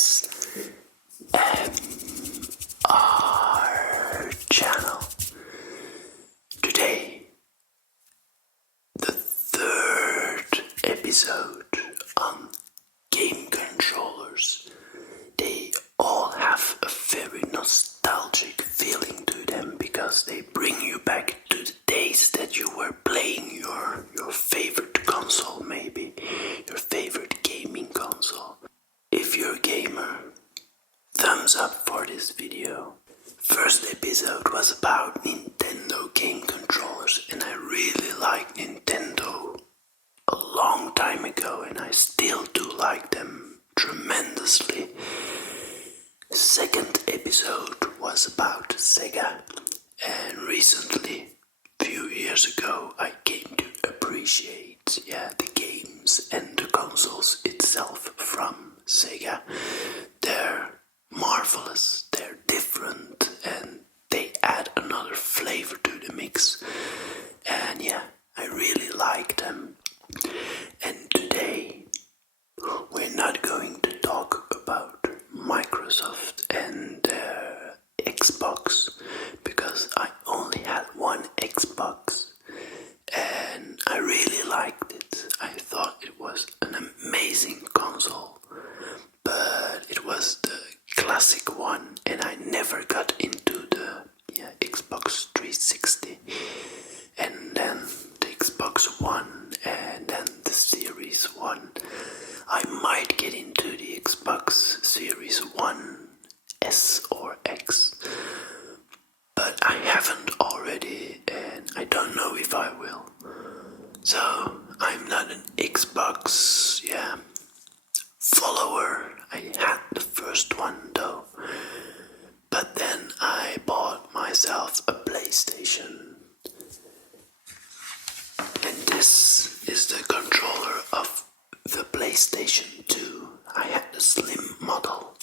ASMR channel. Today, the third episode on game controllers. They all have a very nostalgic feeling to them because they bring you back to the days that you were playing your favorite console, maybe your favorite gaming console. If you're a gamer, thumbs up for this video. First episode was about Nintendo game controllers, and I really liked Nintendo a long time ago, and I still do like them tremendously. Second episode was about Sega, and recently, a few years ago, I came to appreciate the games and the consoles itself from Sega. They're marvelous, they're different, and they add another flavor to the mix. And I really like them. And today, we're not going to talk about Microsoft and their Xbox, because I only had one Xbox and I really liked it. I thought it was an amazing console, but it was the classic one, and I never got into the Xbox 360, and then the Xbox One, and then the Series 1. I might get into the Xbox Series 1 S or X, but I haven't already, and I don't know if I will. So I'm not an Xbox follower. I had the first one though, but then I bought myself a PlayStation, and this is the controller of the PlayStation 2. I had the slim model,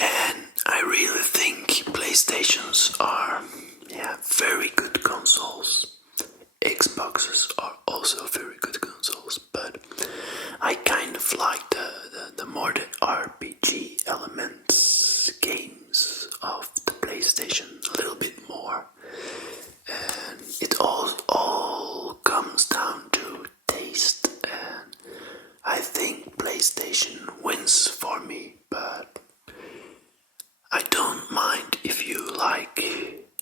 and I really think PlayStations are very good consoles. Xboxes are also very good consoles, but I kind of like the more the RPG elements games of the PlayStation a little bit more, and it all comes down to taste, and I think PlayStation wins for me, but I don't mind if you like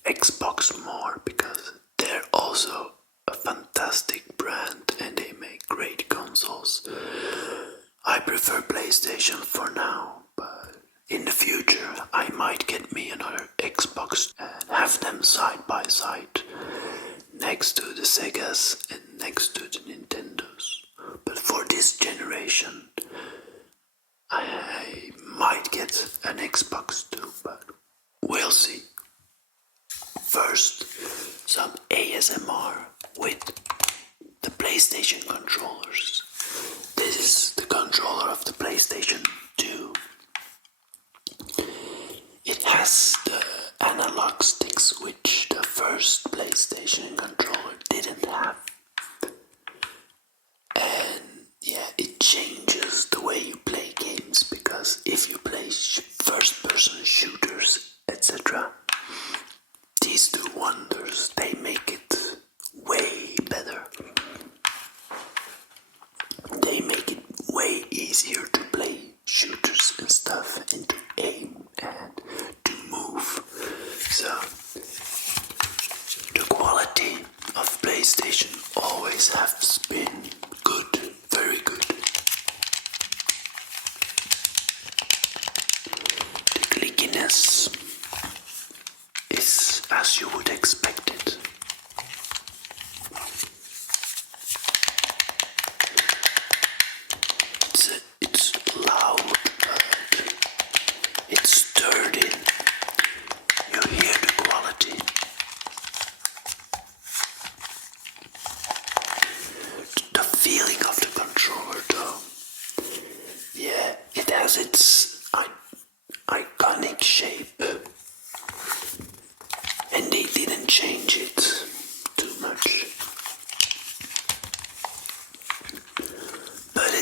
Xbox more, because they're also a fantastic brand and they make great consoles. I prefer PlayStation for now, but in the future I might get me another Xbox and have them side by side next to the Segas and next to the Nintendos. But for this generation I might get an Xbox too, but we'll see. First, some ASMR with the PlayStation controllers. This is the controller of the PlayStation 2. It has the analog sticks, which the first PlayStation controller didn't have. And it changes the way you play games, because if you play first-person shooters, etc., these do wonders. They make it way better. They make it way easier to play shooters and stuff, and to aim and to move. So the quality of PlayStation always has been good, very good. The clickiness is as you would expect it. It's loud, but it's sturdy. You hear the quality. The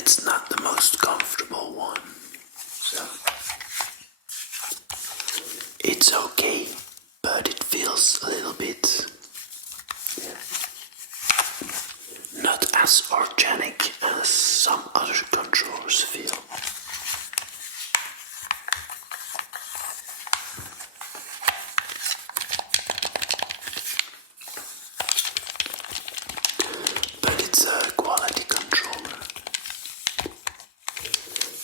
it's not the most comfortable one. So it's okay, but it feels a little bit not as organic as some other controllers feel. But it's a quality controller.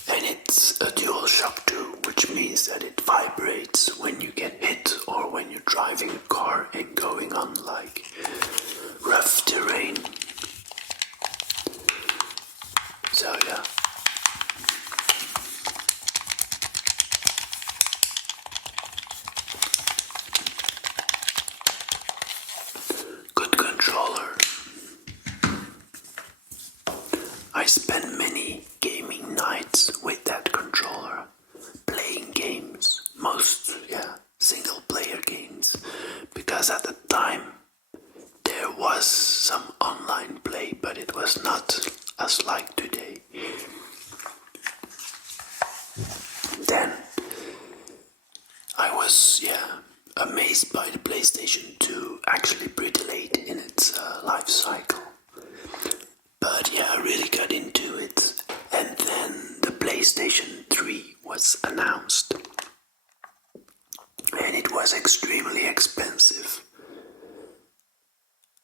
And it's a dual shock too, which means that it vibrates when you get hit or when you're driving a car and going on like rough terrain. So yeah. Good controller. I spent many gaming nights with that controller, playing games, most single player games, because at the time there was some online play, but it was not as like today. Then I was amazed by the PlayStation 2, actually pretty late in its life cycle. But yeah, I really got into it. And then the PlayStation 3 was announced. And it was extremely expensive.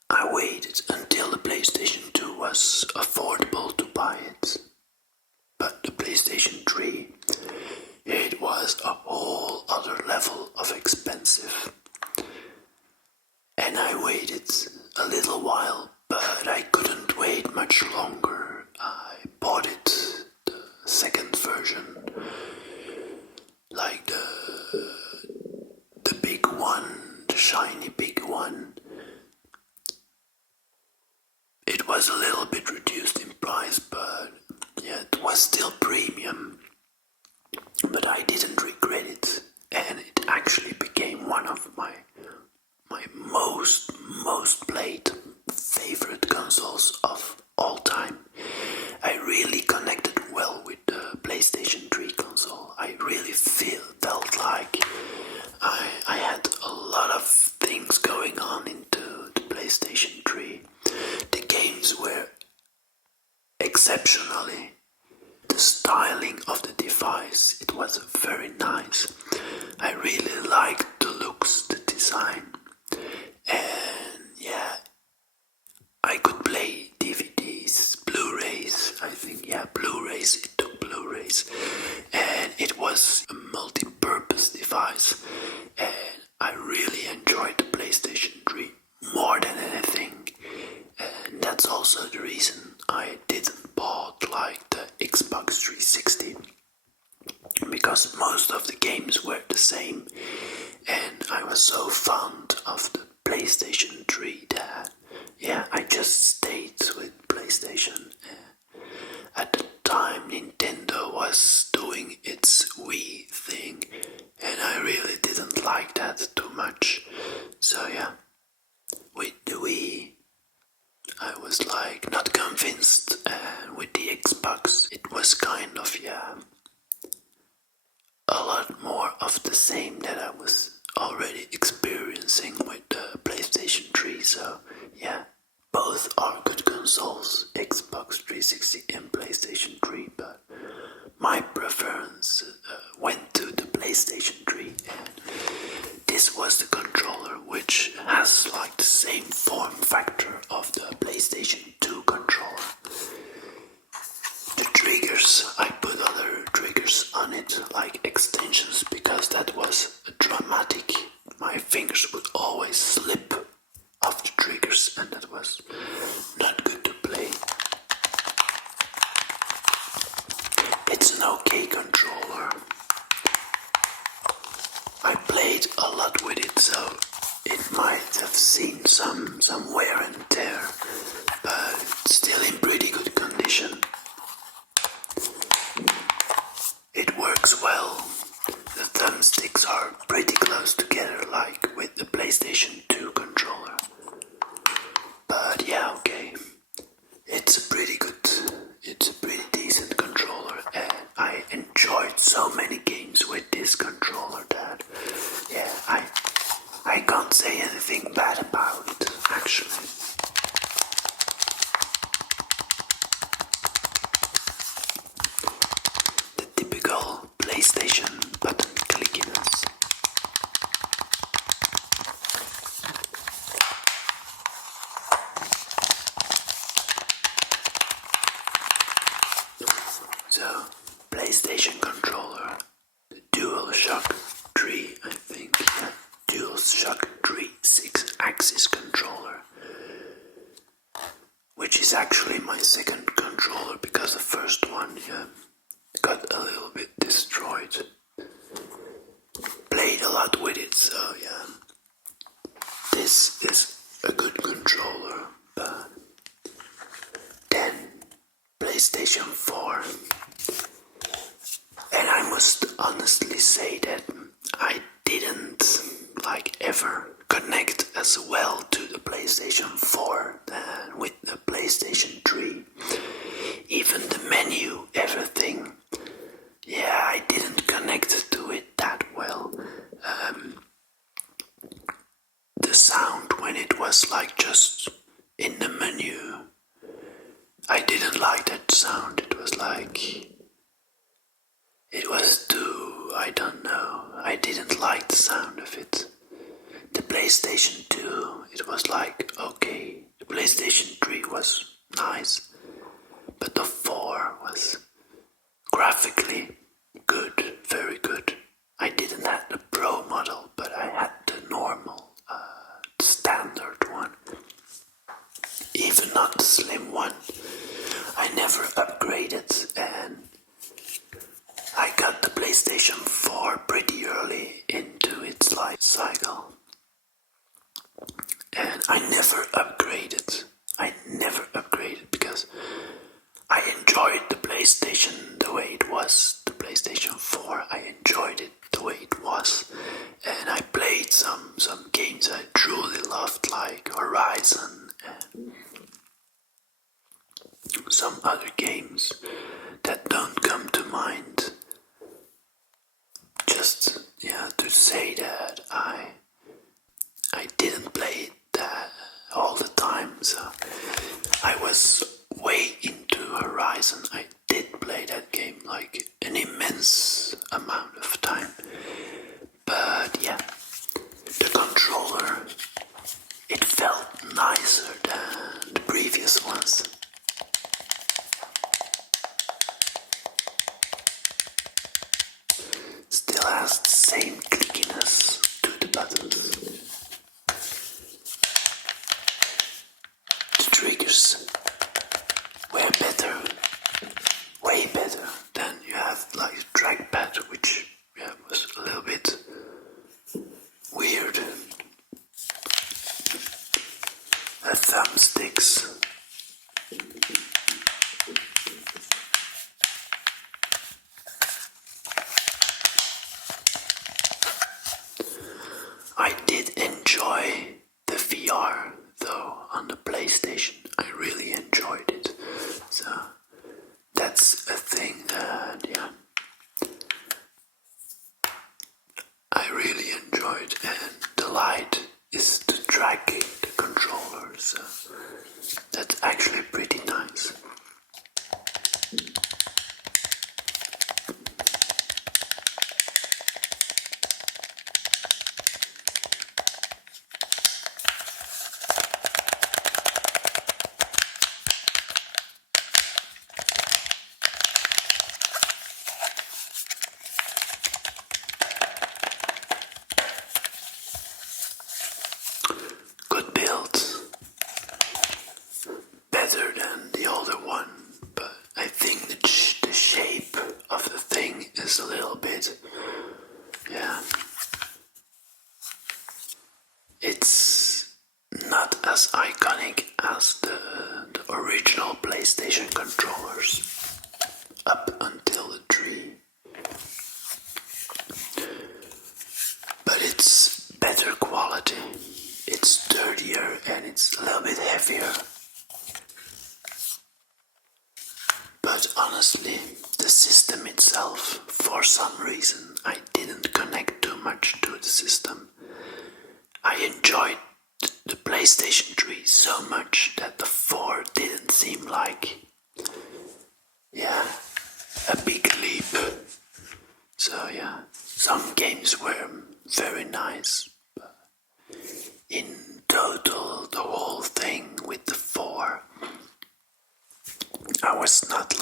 I waited until the PlayStation 2 was affordable to buy it. But the PlayStation 3, it was a whole other level of expensive. And I waited a little while, but I couldn't wait much longer. I bought it, the second version, like the big one, the shiny big one. It was a little bit reduced in price, but yeah, it was still premium. But I didn't regret it, and it actually became one of my most played favorite consoles of all time. I really connected well with the PlayStation 3 console. I really felt like I had a lot of things going on into the PlayStation 3. The games were exceptionally. The styling of the device, it was very nice. I really liked the looks, the design. And yeah, I could play DVDs, Blu-rays, I think, Blu-rays, it took Blu-rays. And it was a multi-purpose device. And I really enjoyed the PlayStation 3 more than anything. And that's also the reason I didn't bought like the Xbox 360. Because most of the games were the same. And I was so fond of the PlayStation 3 that I just stayed with PlayStation. At the time Nintendo was doing its Wii thing, and I really didn't like that too much. So with the Wii I was like not convinced, and with the Xbox it was kind of a lot more of the same that I was already experiencing with the PlayStation 3. So both are good consoles, Xbox 360 and PlayStation 3, but my preference went to the PlayStation 3, and this was the controller, which has like the same form factor of the PlayStation 2 controller. The triggers, I put other triggers on it, like extensions, because that was dramatic. My fingers would always slip off the triggers, and that was not good to play. It's an okay controller. I played a lot with it, so it might have seen some wear and tear, but it's still in pretty good condition. It works well. The thumbsticks are pretty close together, like with the PlayStation 2 controller. But okay. It's a pretty decent So, PlayStation controller, the DualShock 3, I think, yeah, DualShock 3 6-axis controller, which is actually my second controller because the first one, yeah, got a little bit destroyed. Played a lot with it, so yeah. This is a good controller, but then PlayStation 4. And I must honestly say that I didn't ever connect as well to the PlayStation 4 than with the PlayStation 3. Even the menu, everything, yeah, I didn't connect to it that well. The sound when it was just in the menu, I didn't like that sound. It was too, I don't know, I didn't like the sound of it. The PlayStation 2, it was okay. The PlayStation 3 was nice, but the 4 was graphically good, very good. I didn't have the Pro model, but I had the normal, standard one. Even not the slim one. I never upgraded, and I got the PlayStation 4 pretty early into its life cycle. And I never upgraded. Because I enjoyed the PlayStation the way it was. The PlayStation 4, I enjoyed it the way it was. And I played some games I truly loved, like Horizon and some other games that don't come to mind. Just, yeah, to say that I didn't play that all the time, so I was way into Horizon. I did play that game an immense amount of time. But yeah, the controller, it felt nicer than the previous ones. Still has the same clickiness to the buttons. The triggers were better, way better than you have the trackpad, which was a little bit weird. The thumbsticks. I did enjoy the VR though on the PlayStation. I really enjoyed it. So that's a thing that, yeah, I really enjoyed, and the light is to track the controller, so that's actually pretty nice. Good build, better than the older one, but I think the shape of the thing is a little bit, yeah, it's not as iconic as the original PlayStation controllers up until the 3. But it's better quality, it's sturdier, and it's a little bit heavier. But honestly, the system itself, for some reason, I didn't connect too much to the system. I enjoyed the PlayStation 3 so much that the 4 didn't seem a big leap. So yeah, some games were very nice, but in total, the whole thing with the 4, I was not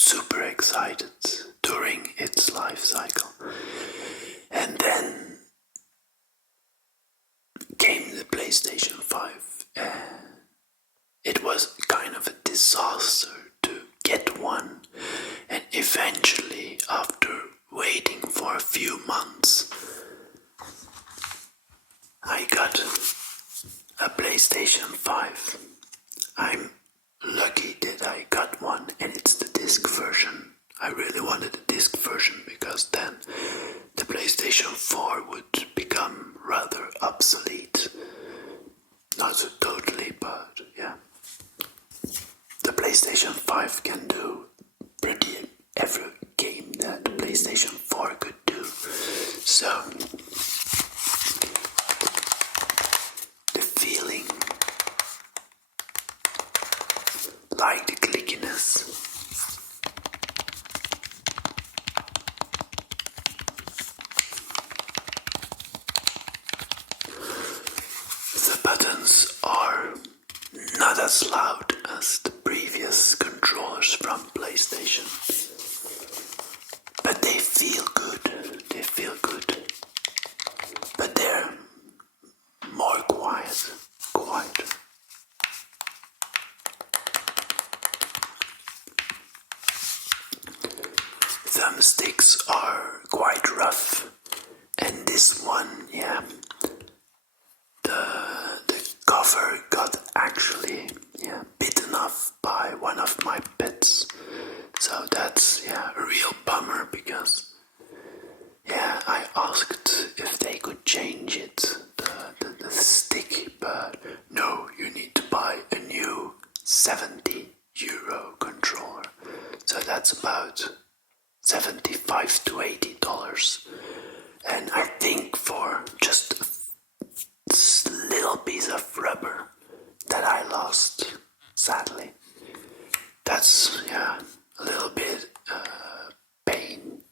super excited during its life cycle. And then came the PlayStation 5, and it was kind of a disaster to get one. And eventually, after waiting for a few months, I got a PlayStation 5. I'm lucky that I got one, and it's the disc version. I really wanted the disc version because then the PlayStation 4 would become rather obsolete. Not so totally, but yeah. The PlayStation 5 can do pretty every game that the PlayStation 4 could do. So the feeling, like the clickiness, the buttons are not as loud as the previous controllers from PlayStation, but they feel good. They feel good, but they're more quiet. Thumbsticks are quite rough, and this one, yeah, the cover got actually bitten off by one of my pets. So that's a real bummer because I asked if they could change it, the stick, but no, you need to buy a new €70 controller. So that's about $75 to $80. And I think for just a little piece of rubber that I lost, sadly, that's a little bit pain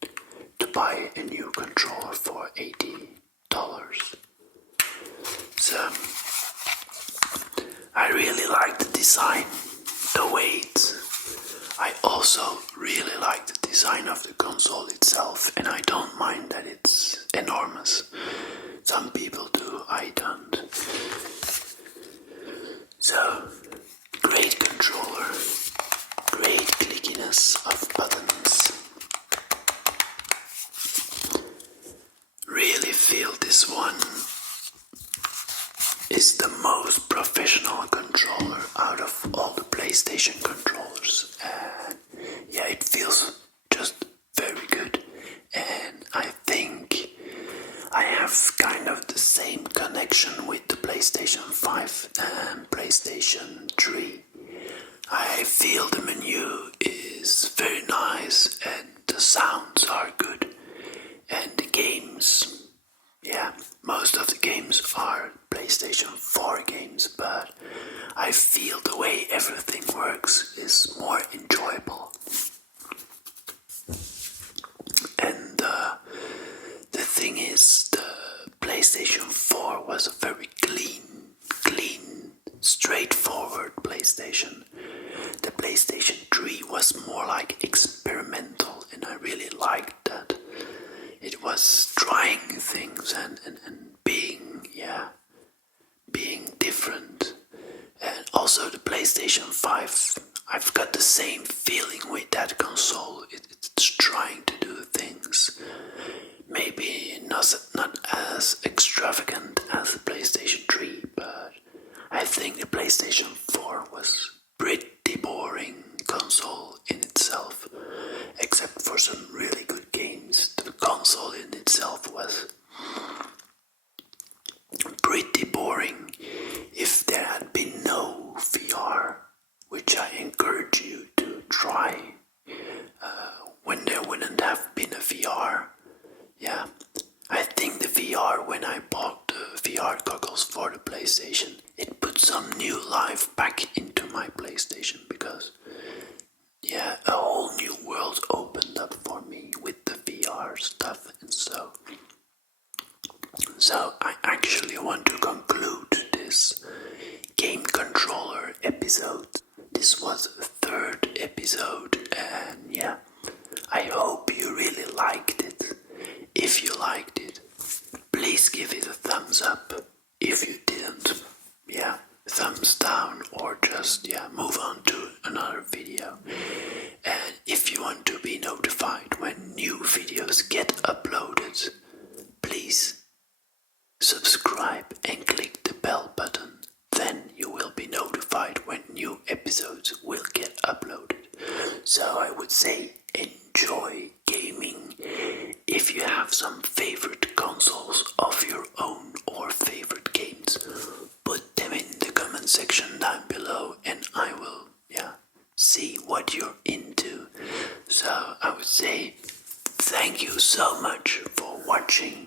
to buy a new controller for $80. So I really like the design, the weight. I also really like the design of the console itself, and I don't mind that it's enormous. Some people do, I don't. So, great controller, great clickiness of buttons. Really feel this one is the most professional controller out of all the PlayStation controllers. And it feels just very good. And I think I have kind of the same connection with the PlayStation 5 and PlayStation 3. I feel the menu is very nice and the sounds are good. And the games, most of the games are PlayStation 4 games, but I feel the way everything works is more enjoyable. And the thing is, the PlayStation 4 was a very clean, straightforward PlayStation. The PlayStation 3 was more like experimental, and I really liked that. It was trying things and being different. And also the PlayStation 5, I've got the same feeling with that console. It's trying to do things. Maybe not as extravagant as the PlayStation 3, but I think the PlayStation 4 was pretty boring console in itself, except for some really good games. The console in itself was pretty boring. If there had been no VR, which I encourage you to try, when there wouldn't have been a VR, I think the VR, when I bought the VR goggles for the PlayStation, it put some new life back into my PlayStation, because video. And if you want to be notified when new videos get uploaded, please subscribe and click the bell button. Then you will be notified when new episodes will get uploaded. So I would say enjoy gaming. If you have some favorite consoles of your own or favorite games, put them in the comment section down below and I will see what you're into. So I would say thank you so much for watching.